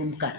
ఓంకార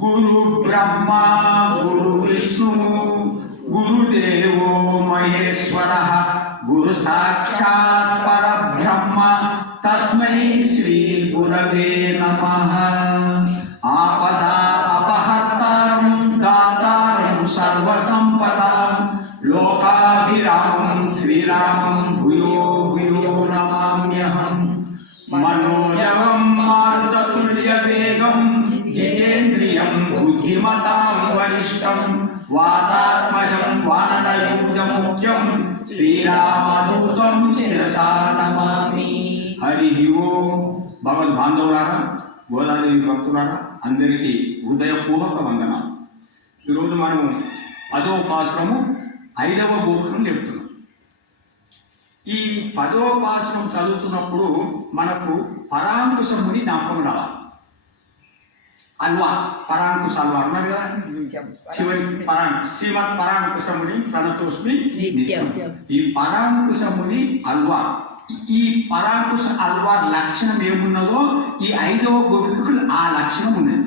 गुरु ब्रह्मा गुरु विष्णु गुरुदेवो महेश्वरः गुरु साक्षात् परब्रह्म तस्मै श्री गुरवे नमः। आपदा अपहर्तारं दातारं सर्वसम्पदां लोकाभिरामं श्रीरामं भूयो भूयो नमाम्यहम्। मनोजवं मारुततुल्यवेगं जितेन्द्रियं बुद्धिमतां वरिष्ठं वातात्मजं वानरयूथमुख्यं श्रीरामदूतं शिरसा नमामि। हरि ओम। భగవద్బాంధవులారా, గోదాదేవి భక్తులారా, అందరికీ హృదయపూర్వక వందనాలు. ఈరోజు మనము 10వ పాసురము 5వ గోపురం చెప్తున్నాం. ఈ 10వ పాసురం చదువుతున్నప్పుడు మనకు పరాంకుశముని జ్ఞాపకం రావాలి. అల్వార్, పరాంకుశ అల్వార్ ఉన్నారు కదా, చివరి శ్రీమద్ పరాంకుశముని ప్రణతోస్మి నిత్యం. ఈ పరాంకుశముని అల్వార్, ఈ పరాంకుశ అల్వార్ లక్షణం ఏమున్నదో ఈ 5వ గోపికకు ఆ లక్షణం ఉన్నది.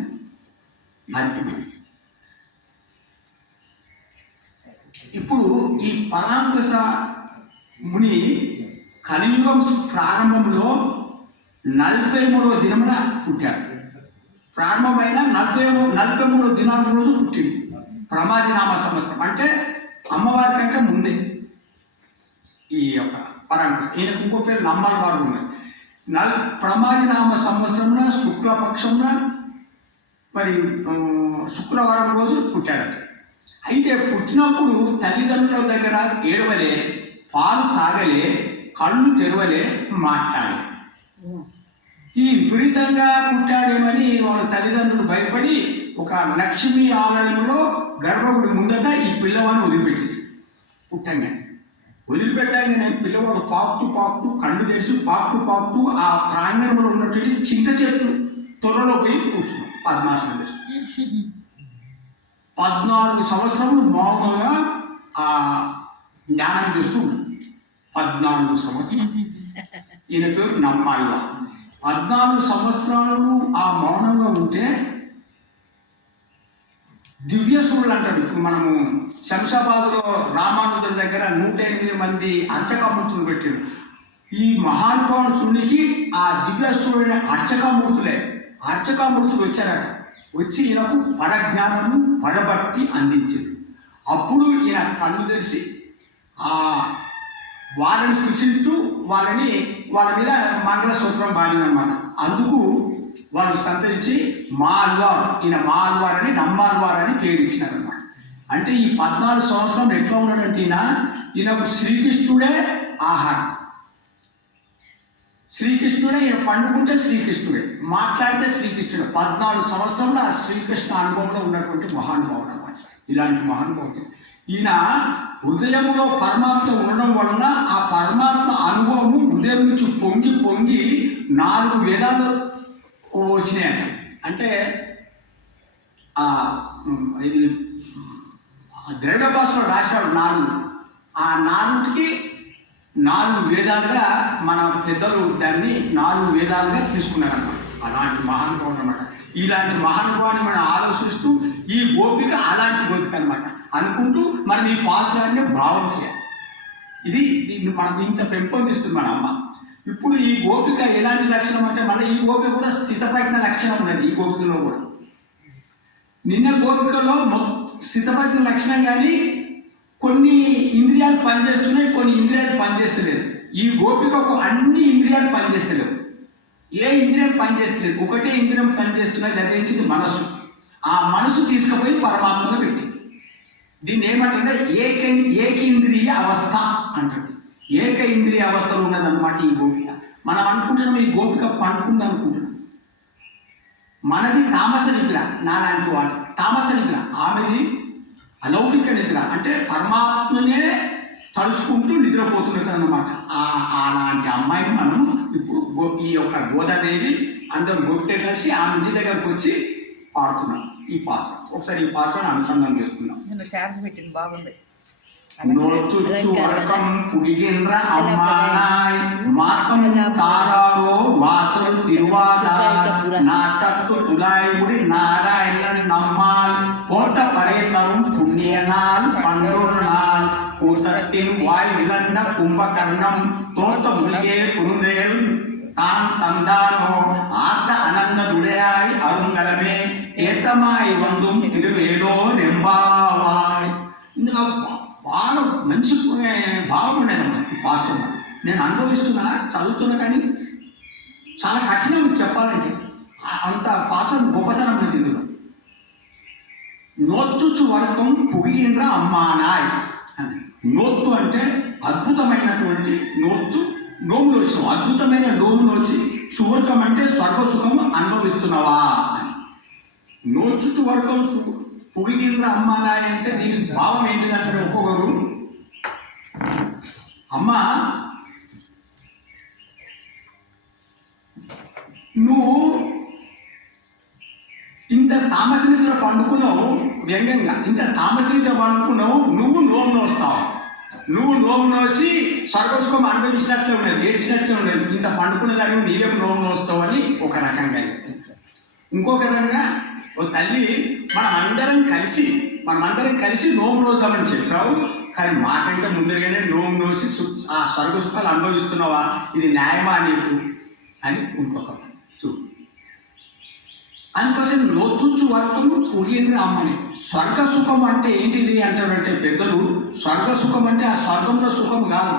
ఇప్పుడు ఈ పరాంకుశ ముని కలియుగం ప్రారంభంలో 43వ దినమున పుట్టాడు. ప్రారంభమైన 43వ దినాల రోజు పుట్టింది. ప్రమాదినామ సంవత్సరం అంటే అమ్మవారి కంటే ముందే ఈ యొక్క పరాంకుశ. ఈయనకు ఇంకో పేరు నమ్మని వారు ఉన్నాయి. ప్రమాదినామ సంవత్సరంలో శుక్లపక్షంలో మరి శుక్రవారం రోజు పుట్టాడట. అయితే పుట్టినప్పుడు తల్లిదండ్రుల దగ్గర ఏడవలే, పాలు తాగలే, కళ్ళు తెరవలే, మాట్లాడే. ఈ విపరీతంగా పుట్టాడేమని వాళ్ళ తల్లిదండ్రులు భయపడి ఒక లక్ష్మీ ఆలయంలో గర్భగుడి ముందట ఈ పిల్లవాడిని వదిలిపెట్టేసి వదిలిపెట్టాగానే పిల్లవాడు పాకుతూ కళ్ళు తెరిచి పాకుతూ ఆ ప్రాంగణంలో ఉన్నటువంటి చింత చెట్టు త్వరలో పోయి కూర్చున్నాం. పద్మాసనం వేసి 14 సంవత్సరములు మౌనంగా ఆ జ్ఞానం చేస్తూ ఉన్నాడు. 14 సంవత్సరాలు. ఈయన పేరు నమ్మాళ్ళ. 14 సంవత్సరాలు ఆ మౌనంగా ఉంటే దివ్యసురులు అంటారు. ఇప్పుడు మనము శంషాబాద్లో రామానుజుల దగ్గర 108 మంది అర్చకామూర్తులు పెట్టాడు. ఈ మహానుభావుని చూడడానికి ఆ దివ్యసురులైన అర్చకామూర్తులు వచ్చారట. వచ్చి ఈయనకు పరజ్ఞానము పరభక్తి అందించారు. అప్పుడు ఈయన కళ్ళు తెరిచి వాళ్ళని సృష్టిస్తూ వాళ్ళ మీద మంగళ స్తోత్రం పాడినమాట. అందుకు వాళ్ళు సంతరించి మాల్వార్, ఈయన మాల్వార్ అని నమ్మాల్వార్ అని పేరు ఇచ్చినారనమాట. అంటే ఈ 14 సంవత్సరం ఎట్లా ఉన్నాడంటే ఈయనకు శ్రీకృష్ణుడే ఆహారం. శ్రీకృష్ణుడే, ఈయన పండుకుంటే శ్రీకృష్ణుడే, మాట్లాడితే శ్రీకృష్ణుడే. 14 సంవత్సరంలో ఆ శ్రీకృష్ణ అనుభవంలో ఉన్నటువంటి మహానుభావుడు అనమాట. ఇలాంటి మహానుభావుడు ఈయన హృదయంలో పరమాత్మ ఉండడం వలన ఆ పరమాత్మ అనుభవము హృదయం నుంచి పొంగి 4 వేదాలు వచ్చినాయి. అంటే ఇది ద్రవిడ భాషలో రాశాడు 4. ఆ 4కి 4 వేదాలుగా మన పెద్దలు దాన్ని 4 వేదాలుగా తీసుకున్నారన్నమాట. అలాంటి మహానుభావుడు అనమాట. ఇలాంటి మహానుభావాన్ని మనం ఆలోచిస్తూ ఈ గోపిక అలాంటి గోపిక అనమాట అనుకుంటూ మనం ఈ పాశాన్ని భావం చేయాలి. ఇది మనం ఇంత పెంపొందిస్తుంది మన అమ్మ. ఇప్పుడు ఈ గోపిక ఎలాంటి లక్షణం అంటే మన ఈ గోపిక కూడా స్థితప్రజ్ఞ లక్షణం ఉన్నది. ఈ గోపికలో కూడా నిన్న గోపికలో స్థితప్రజ్ఞ లక్షణం కానీ కొన్ని ఇంద్రియాలు పనిచేస్తున్నాయి, కొన్ని ఇంద్రియాలు పనిచేస్తలేదు. ఈ గోపికకు అన్ని ఇంద్రియాలు పనిచేస్తలేవు. ఏ ఇంద్రియం పనిచేస్తలేదు, ఒకటే ఇంద్రియం పనిచేస్తున్నది, అదేంటిది మనసు. ఆ మనసు తీసుకుపోయి పరమాత్మలో పెట్టి దీన్ని ఏమంటారంటే ఏకేంద్రియ అవస్థ అంటారు. ఏక ఇంద్రియ అవస్థలో ఉన్నదన్నమాట ఈ గోపిక. మనం అనుకుంటున్నాం ఈ గోపిక పండుకుంది అనుకుంటున్నాం. మనది తామస నిద్ర, నాలాంటి వాడు తామస నిద్ర, ఆమెది అలౌకిక నిద్ర, అంటే పరమాత్మనే తలుచుకుంటూ నిద్రపోతున్నట్టు అన్నమాట. అలాంటి అమ్మాయిని మనం ఇప్పుడు ఈ యొక్క గోదాదేవి అందరూ గోపిక కలిసి ఆ ఇంటి దగ్గరకు వచ్చి పాడుతున్నాం ఈ పాసం. ఒకసారి ఈ పాసాన్ని అనుసంధానం చేసుకున్నాం. బాగుంది. நோத்துச்சு வழக்கம் புகின்ற அம்மானாய் மாத்தம் தாராரோ வாசல் திருவாதார் நாட்டத்து துளாய்முடி நாராயணன் நம்மால் போட்ட பறை தரும் புண்ணிய நாள் பண்டொரு நாள் கூட்டத்தின் வாய் விளந்த கும்பகர்ணம் தோட்ட முடிக்கே குருந்தைகள் தான் தந்தானோ ஆத்த அனந்த துடையாய் அருங்கலமே தேத்தமாய் வந்தும் திருவேடோ ரெம்பாவாய். ఇందులో బాగా మంచి భావం ఉండేదమ్మా ఈ పాఠంలో. నేను అనుభవిస్తున్నా, చదువుతున్నా, కానీ చాలా కఠినం చెప్పాలంటే. అంత పాఠం గొప్పతనం లేదు ఇందులో. నోత్తుచు వరకం పుగిలిండ్ర అమ్మానాయ్ అని. నోత్తు అంటే అద్భుతమైనటువంటి నోత్తు, నోములు వచ్చినావు, అద్భుతమైన నోములు వచ్చి సువర్గం అంటే స్వర్గ సుఖము అనుభవిస్తున్నావా అని. నోచుచు వరకం పుగిలిండ్ర అమ్మానాయ్ అంటే దీని భావం ఏంటిదంటే ఒక్కొక్కరు అమ్మ నువ్వు ఇంత తామసనిధిలో పండుకున్నావు, వ్యంగ్యంగా ఇంత తామసనిధిలో పండుకున్నావు, నువ్వు నోమును వస్తావు, నువ్వు నోమును వచ్చి స్వర్గసుఖం అనుభవించినట్లే ఉండదు, ఏడ్చినట్లే ఉండదు, ఇంత పండుకున్న దాన్ని నీవేమో నోమును వస్తావు అని ఒక రకంగా. ఇంకొక రకంగా ఓ తల్లి మనమందరం కలిసి నోము నోద్దామని చెప్పావు, కానీ మాకంటే ముందరగానే నోము నోసి ఆ స్వర్గ సుఖాలు అనుభవిస్తున్నావా, ఇది న్యాయమా నీకు అని ఇంకొక అందుకోసం లోతుంచు వర్గం పుగిలిండ్ర అమ్మని. స్వర్గ సుఖం అంటే ఏంటిది అంటారంటే పెద్దలు, స్వర్గ సుఖం అంటే ఆ స్వర్గంలో సుఖం కాదు,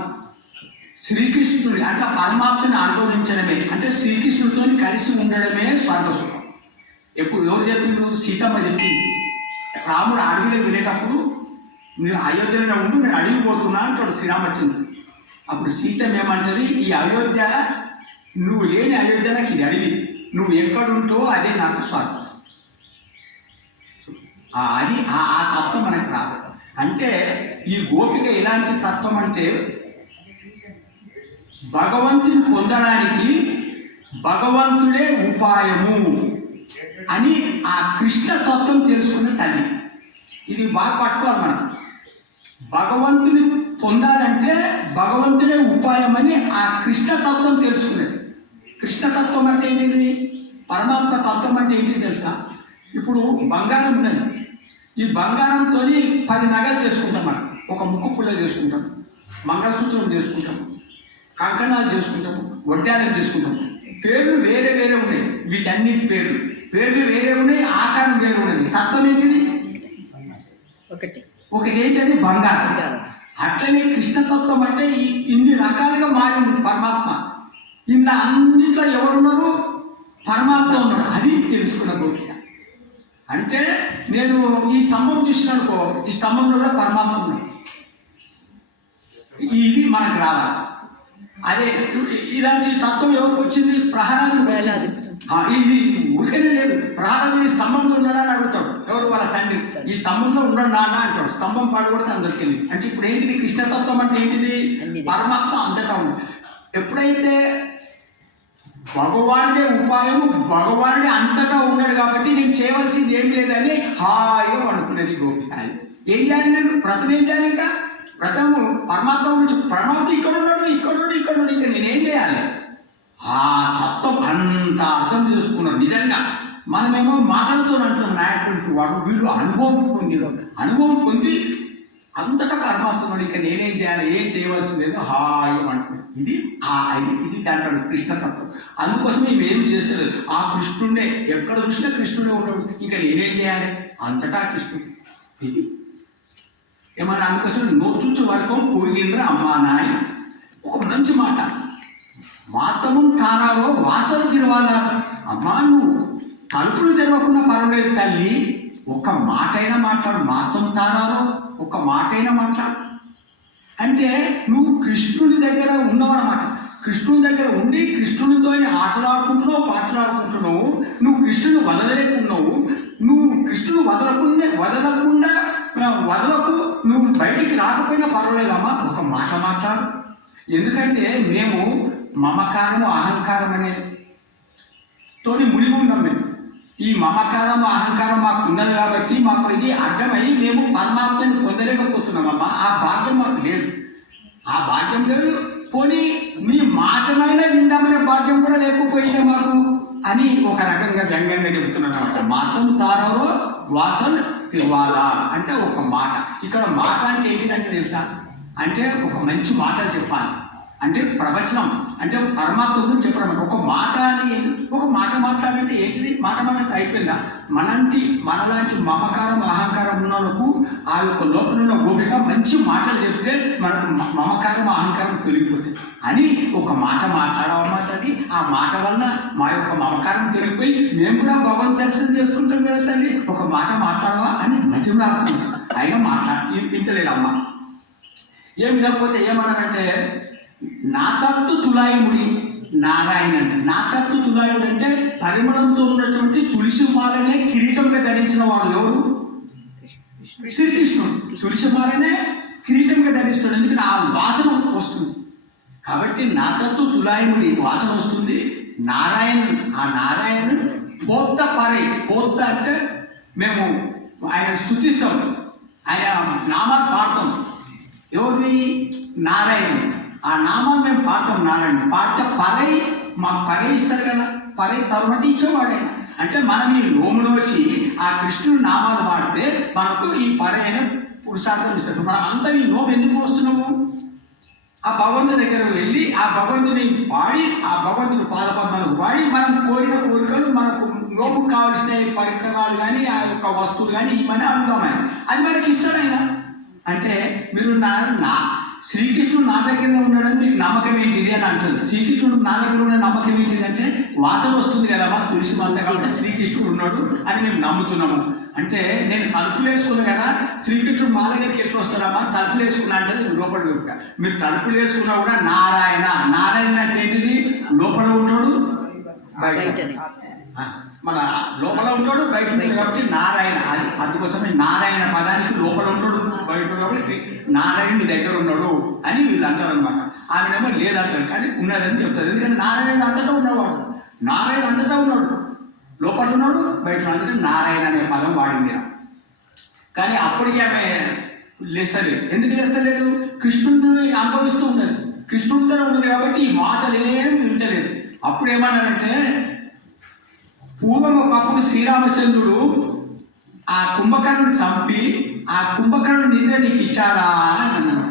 శ్రీకృష్ణుడి అంటే పరమాత్మని అనుభవించడమే, అంటే శ్రీకృష్ణుడితో కలిసి ఉండడమే స్వర్గ సుఖం. ఎప్పుడు ఎవరు చెప్పిండు? సీతమ్మ చెప్పింది. రాముడు అడవిలోకి వెళ్ళేటప్పుడు నేను అయోధ్యలో ఉండు, నేను అడిగిపోతున్నా అంటాడు శ్రీరామచంద్రుడు. అప్పుడు సీతమ్మ ఏమంటది, ఈ అయోధ్య నువ్వు లేని అయోధ్య నాకు ఇది అడివి, నువ్వు ఎక్కడుంటావో అదే నాకు స్వర్గం. అది ఆ తత్వం మనకు రాదు. అంటే ఈ గోపిక ఎలాంటి తత్వం అంటే భగవంతుని పొందడానికి భగవంతుడే ఉపాయము అని ఆ కృష్ణ తత్వం తెలుసుకున్న తల్లి. ఇది బాగా పట్టుకోవాలి మనం. భగవంతుని పొందాలంటే భగవంతుడే ఉపాయం అని ఆ కృష్ణతత్వం తెలుసుకునేది. కృష్ణతత్వం అంటే ఏంటిది? పరమాత్మ తత్వం అంటే ఏంటిది తెలుసా? ఇప్పుడు బంగారం ఉన్నది, ఈ బంగారంతో 10 నగలు చేసుకుంటాం. మనం ఒక ముక్కు పుల్ల చేసుకుంటాం, మంగళసూత్రం చేసుకుంటాం, కంకణాలు చేసుకుంటాం, వడ్డానం చేసుకుంటాం. పేర్లు వేరే వేరే ఉన్నాయి, వీటన్నిటి పేర్లు వేరే ఉన్నాయి, ఆకారం వేరే ఉన్నది. తత్వం ఏంటిది? ఒకటి ఏంటది? బంగారం. అట్లనే కృష్ణతత్వం అంటే ఇన్ని రకాలుగా మారింది పరమాత్మ. ఇంట్లో అన్నింటిలో ఎవరున్నారు? పరమాత్మ ఉన్నాడు. అది తెలుసుకున్న గోపిక. అంటే నేను ఈ స్తంభం చూసినానుకో, ఈ స్తంభంలో కూడా పరమాత్మ ఉన్నాడు. ఇది మనకు రావాలి. అదే ఇలాంటి తత్వం ఎవరికి వచ్చింది? ప్రహ్లాదుడికి. ఇది ఊరికనే లేదు. ప్రహ్లాదుడు ఈ స్తంభంలో ఉన్నాడా అని అడుగుతాడు. ఎవరు? వాళ్ళ తండ్రి. ఈ స్తంభంలో ఉన్నాడు నాన్న అంటాడు. స్తంభం పాడకూడదు అందరికి వెళ్ళి. అంటే ఇప్పుడు ఏంటిది? కృష్ణతత్వం అంటే ఏంటిది? పరమాత్మ అంతటా ఉంది. ఎప్పుడైతే భగవానుడే ఉపాయము, భగవానుడే అంతటా ఉన్నాడు కాబట్టి నేను చేయవలసింది ఏం లేదని హాయిగా వండుకున్నది గోపిక. ఏం చేయాలి? నేను వ్రతం ఏం చేయాలి? ఇంకా వ్రతము పరమాత్మ గురించి, పరమాత్మ ఇక్కడ ఉన్నాడు, ఇంకా నేనేం చేయాలి? ఆ తత్వం అంత అర్థం చేసుకున్నారు నిజంగా. మనమేమో మాటలతో అంటున్నాం నాయకుడు, వాడు వీళ్ళు అనుభవం పొంది అంతటా పరమాత్మడు. ఇక నేనేం చేయాలి? ఏం చేయవలసి లేదు, హాయిగా అంటున్నాడు. ఇది దాంట్లో కృష్ణతత్వం. అందుకోసం ఇవేం చేస్తలేదు. ఆ కృష్ణుడే ఎక్కడ చూసినా కృష్ణుడే ఉన్నాడు, ఇంకా నేనేం చేయాలి? అంతటా కృష్ణుడు. ఇది ఏమన్నా. అందుకోసం నోచుచ్చు వరకు పోయిండ్ర అమ్మా నాయన. ఒక మంచి మాట, మాతము తారావో వాసన తిరవాలా. అమ్మా నువ్వు తలుపులు తెరవకుండా పర్వాలేదు తల్లి, ఒక్క మాటైనా మాట్లాడు. మాతం తారావో ఒక్క మాటైనా మాట్లాడు అంటే నువ్వు కృష్ణుని దగ్గర ఉన్నావు అన్నమాట. కృష్ణుని దగ్గర ఉండి కృష్ణునితో ఆటలాడుకుంటున్నావు, పాటలాడుకుంటున్నావు. నువ్వు కృష్ణుని వదలలేకున్నావు. నువ్వు కృష్ణుని వదలకు. నువ్వు బయటికి రాకపోయినా పర్వాలేదమ్మా, ఒక మాట మాట్లాడు. ఎందుకంటే మేము మమకారము అహంకారం అనే తోని మునిగి ఉన్నాం. మేము ఈ మమకారం అహంకారం మాకు ఉన్నది కాబట్టి మాకు ఇది అడ్డమై మేము పరమాత్మని పొందలేకపోతున్నామమ్మా. ఆ భాగ్యం మాకు లేదు. ఆ భాగ్యం లేదు. పోనీ నీ మాటనైనా విందామనే భాగ్యం కూడా లేకపోయిందే మాకు అని ఒక రకంగా వ్యంగ్యంగా చెబుతున్నాను అనమాట. మాతం తారో వాసల్ తివాలా అంటే ఒక మాట. ఇక్కడ మాట అంటే ఏంటిదంటే తెలుసా, అంటే ఒక మంచి మాటలు చెప్పాలి. అంటే ప్రవచనం అంటే పరమాత్మ గురించి చెప్పడం. ఒక మాట అని ఏంటి, ఒక మాట మాట్లాడితే ఏంటిది, మాట మాట్లాడితే అయిపోయిందా? మనలాంటి మమకారం అహంకారం ఉన్న వాళ్ళకు ఆ యొక్క లోపల ఉన్న గోపిక మంచి మాటలు చెప్తే మనకు మమకారం అహంకారం తొలగిపోతుంది అని ఒక మాట మాట్లాడవన్నమాట. ఆ మాట వల్ల మా యొక్క మమకారం తొలగిపోయి మేము కూడా భగవద్ దర్శనం చేసుకుంటాం కదా తల్లి, ఒక మాట మాట్లాడవా అని బతిమలాడుతుంది. అయినా వింటలేదమ్మ. ఏమి వినకపోతే ఏమన్నానంటే, నా తత్తు తులాయిముడి నారాయణ అంటే. నా తత్తు తులాయుడు అంటే పరిమళంతో ఉన్నటువంటి తులసి మాలనే కిరీటంగా ధరించిన వాడు ఎవరు? శ్రీకృష్ణుడు. తులసి మాలనే కిరీటంగా ధరిస్తాడు. ఎందుకంటే ఆ వాసన వస్తుంది కాబట్టి. నా తత్తు తులాయిముడి వాసన వస్తుంది. ఆ నారాయణుడు పోత్త పరై. పోత్త అంటే మేము ఆయన స్తుతిస్తాం, ఆయన నామాలు పాడతాం. ఎవరిని? నారాయణుడు. ఆ నామాలు మేము పాడతాం. నారాయణ పాడితే పరై మాకు పరై ఇస్తాడు కదా, పరై తరువాత ఇచ్చేవాడే. అంటే మనం ఈ నోములో వచ్చి ఆ కృష్ణుడు నామాలు పాడితే మనకు ఈ పరై అయిన పురుషార్థం ఇస్తాడు. మనం అంతా ఈ నోము ఎందుకు వస్తున్నాము? ఆ భగవంతుడి దగ్గర వెళ్ళి ఆ భగవంతుని పాడి, ఆ భగవంతుని పాదపద్మాలకు పాడి మనం కోరిన కోరికలు, మనకు నోముకు కావాల్సిన పరికరాలు కానీ ఆ యొక్క వస్తువులు కానీ ఇవన్నీ అడుగుదామని. అది మనకి ఇష్టమైనా అంటే మీరు శ్రీకృష్ణుడు నా దగ్గరనే ఉన్నాడని మీకు నమ్మకం ఏంటిది అని అంటుంది. శ్రీకృష్ణుడు నా దగ్గర ఉన్న నమ్మకం ఏంటిది అంటే వాసన వస్తుంది కదమ్మా తులసి మాత కాబట్టి శ్రీకృష్ణుడు ఉన్నాడు అని మేము నమ్ముతున్నాము. అంటే నేను తలుపులు వేసుకున్నా కదా, శ్రీకృష్ణుడు మా దగ్గరికి ఎట్లా వస్తారమ్మా? తలుపులు వేసుకున్నా అంటే నేను లోపల ఉంటా. మీరు తలుపులు వేసుకున్నా కూడా నారాయణ అంటే ఏంటిది? లోపల ఉంటాడు, బయట మన లోపల ఉంటాడు, బయట ఉంటాడు కాబట్టి నారాయణ. అది అందుకోసమే నారాయణ పదానికి లోపల ఉంటాడు, బయట కాబట్టి నారాయణుడి దగ్గర ఉన్నాడు అని వీళ్ళు అంటారు అనమాట. ఆమెనేమో లేదంటారు కానీ ఉన్నదని చెప్తారు. ఎందుకంటే నారాయణుడు అంతటా ఉన్నవాడు, నారాయణ అంతటా ఉన్నాడు, లోపల ఉన్నాడు, బయట. అందుకని నారాయణ అనే పదం వాడింది. కానీ అప్పటికి ఆమె లేస్తలేదు. ఎందుకు లేస్తలేదు? కృష్ణుడిని అనుభవిస్తూ ఉన్నది, కృష్ణుడితో ఉన్నది కాబట్టి ఈ మాటలు ఏమి వింటలేదు. అప్పుడు ఏమన్నారంటే, పూర్వం ఒకప్పుడు శ్రీరామచంద్రుడు ఆ కుంభకర్ణుని చంపి ఆ కుంభకర్ణుని నిద్ర నీకు ఇచ్చాడా అని అన్నాడు.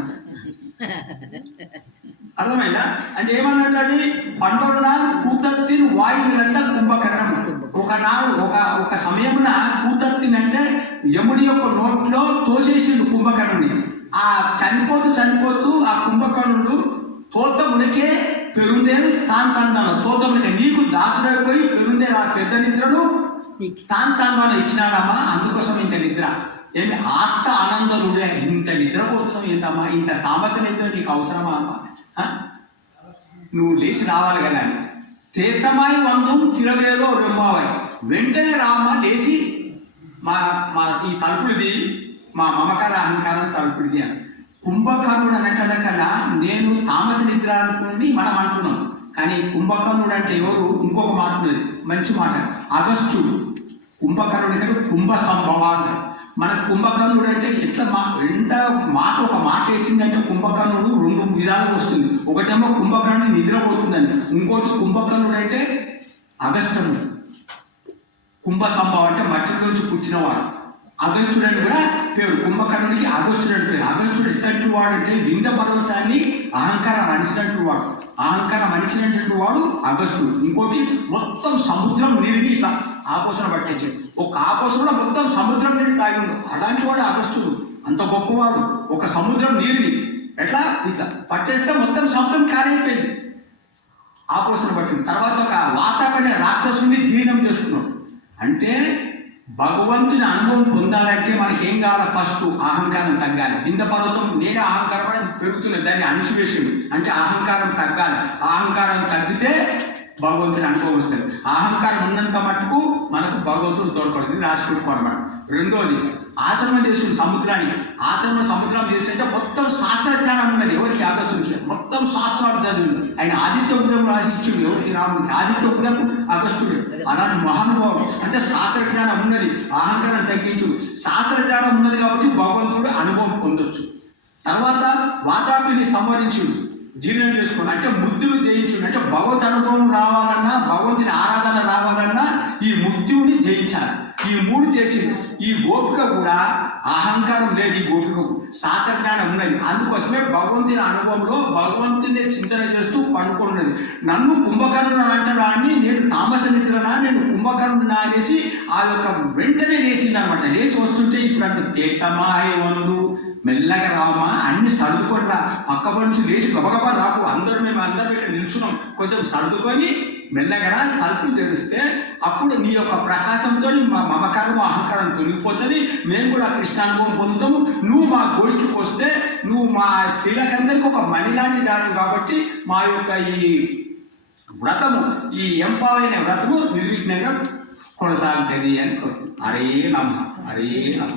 అర్థమైందా? అంటే ఏమన్నట్టు అది? పండొన్నాడు కూతత్తిని వాయువులంట కుంభకర్ణం. ఒక సమయమున కూతత్తిని అంటే యముడి యొక్క నోట్లో తోసేసిండు కుంభకర్ణుని. ఆ చనిపోతూ ఆ కుంభకర్ణుడు తోతమునికే పెరుందేలు తాను తోతమునికే నీకు దాసుడైపోయి పెరుందేలు ఆ పెద్ద నిద్రను తాను ఇచ్చినాడమ్మా. అందుకోసం ఇంత నిద్ర ఏమి ఆత్త ఆనందనుడే, ఇంత నిద్రపోతున్నావు ఏంటమ్మా? ఇంత తామస నిద్ర నీకు అవసరమా అమ్మా? నువ్వు లేచి రావాలి కదా. తీర్థమాయి వందం తిరవేలో రెమ్మావాయి. వెంటనే రామ్మా లేచి మా ఈ తలుపుడిది, మా మమకార అహంకారం తలుపుడిది అని. కుంభకర్ణుడు అన్నట్టు కదా నేను తామస నిద్ర అనుకుని మనం అంటున్నాం. కానీ కుంభకర్ణుడు అంటే ఎవరు? ఇంకొక మాట ఉన్నది, మంచి మాట. అగస్త్యుడు కుంభకర్ణుడి కంటే కుంభ సంభవ. మన కుంభకర్ణుడు అంటే ఎట్లా ఎంత మాట ఒక మాట వేసిందంటే కుంభకర్ణుడు రెండు విధాలుగా వస్తుంది. ఒకటేమో కుంభకర్ణుడు నిద్రపోతుందండి, ఇంకోటి కుంభకర్ణుడు అంటే అగస్త్యుడు. కుంభ సంభవ అంటే మట్టిలోంచి పుట్టినవాడు. అగస్త్యుడు అని కూడా పేరు. కుంభకర్ణుడికి అగస్త్యుడు అంటే పేరు. అగస్త్యుడు ఎత్తట్టు వాడు అంటే వింద పర్వతాన్ని అహంకారం అణిచినట్టు వాడు. అహంకారం అణిచినటువంటి వాడు అగస్త్యుడు. ఇంకోటి మొత్తం సముద్రం నీరుని ఇట్లా ఆపోసన పట్టేసి ఒక ఆపోసనలో మొత్తం సముద్రం నీరు తాగిండు. అలాంటి వాడు అగస్త్యుడు. అంత గొప్పవాడు. ఒక సముద్రం నీరుని ఎట్లా ఇట్లా పట్టేస్తే మొత్తం సముద్రం ఖాళీ అయిపోయింది. ఆపోసన పట్టింది. తర్వాత ఒక వాతావరణ రాక్షసుని జీర్ణం చేసుకున్నాడు. అంటే భగవంతుని అనుభవం పొందాలంటే మనకి ఏం కావాలి? ఫస్ట్ అహంకారం తగ్గాలి. కింద పర్వతం నేనే అహంకారం అనేది పెరుగుతున్నది, దాన్ని అణిచివేసింది. అంటే అహంకారం తగ్గాలి. అహంకారం తగ్గితే భగవంతుని అనుభవం వస్తుంది. అహంకారం ఉన్నంత మట్టుకు మనకు భగవంతుడు తోడ్పడుతుంది. రాసి పెట్టుకోవాలి మనం. రెండోది ఆచరణ చేస్తుంది సముద్రానికి. ఆచరణ సముద్రం చేస్తుంటే మొత్తం శాస్త్రజ్ఞానం ఉన్నది. ఎవరికి? అగస్తుడికి. మొత్తం శాస్త్రాలు చదివింది. ఆయన ఆదిత్య ఉదయం రాసి ఇచ్చిండు. ఎవరికి? రాముడికి. ఆదిత్య ఉదయం అగస్తుడు. అలాంటి మహానుభావుడు. అంటే శాస్త్రజ్ఞానం ఉన్నది. అహంకారం తగ్గించు. శాస్త్రజ్ఞానం ఉన్నది కాబట్టి భగవంతుడు అనుభవం పొందొచ్చు. తర్వాత వాతాపిని సంవరించుడు, జీర్ణం చేసుకోండి. అంటే ముద్దులు జయించుడు. అంటే భగవత్ అనుభవం రావాలన్నా, భగవంతుని ఆరాధన రావాలన్నా ఈ మృత్యువుని జయించాలి. ఈ మూడు చేసి ఈ గోపిక కూడా అహంకారం లేదు. ఈ గోపికకు శాస్త్రజ్ఞానం ఉన్నది. అందుకోసమే భగవంతుని అనుభవంలో భగవంతుని చింతన చేస్తూ పడుకున్నది. నన్ను కుంభకర్ణుడు అంటారా అని, నేను తామస నిద్రనా, నేను కుంభకర్ణుడా అనేసి ఆ యొక్క వెంటనే లేచింది అనమాట. లేచి వస్తుంటే ఇప్పుడు అంత తేటమాయ వండు మెల్లగా రామా, అన్ని సర్దుకొని పక్క నుంచి లేచి గబగబా రాకు, మేము అందరం ఇక్కడ నిల్చున్నాం, కొంచెం సర్దుకొని మెల్లగా తలుపులు తెరిస్తే అప్పుడు నీ యొక్క ప్రకాశంతో మా మమకారం అహంకారం తొలగిపోతుంది. మేము కూడా కృష్ణానుభవం పొందుతాము. నువ్వు మా గోష్ఠికి వస్తే నువ్వు మా స్త్రీలకందరికీ ఒక మణి లాంటి దాని కాబట్టి మా యొక్క ఈ వ్రతము, ఈ ఎంపావైన వ్రతము నిర్విఘ్నంగా కొనసాగుతుంది అని కోరుతుంది. హరే నమః, హరే నమః.